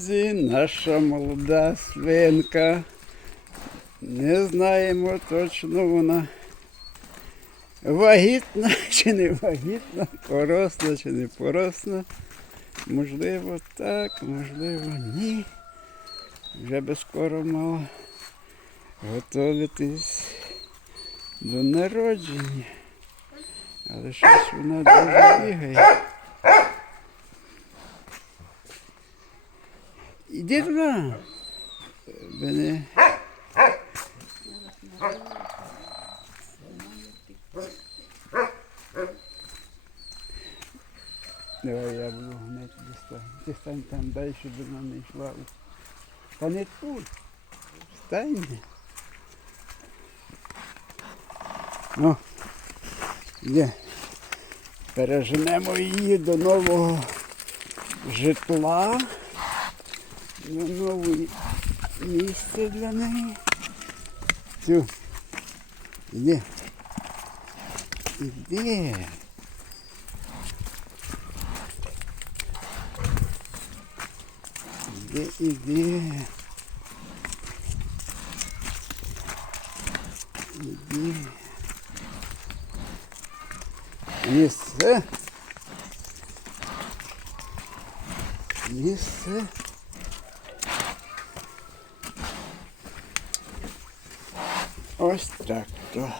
Друзі, наша молода свинка. Не знаємо точно вона вагітна чи не вагітна, поросла чи не поросла. Можливо, так, можливо, ні. Вже би скоро мала готуватись до народження. Але щось вона дуже бігає. Іди туди. Мене. Давай я буду гнати дістань. Ти стань там далі, щоб вона не йшла. Та не тут. Стань. Ну, є. Переженемо її до нового житла, до нового місця для неї. Цю. Іди. Іди. Іди, іди. Іди. Місце. Місце. Ось так то.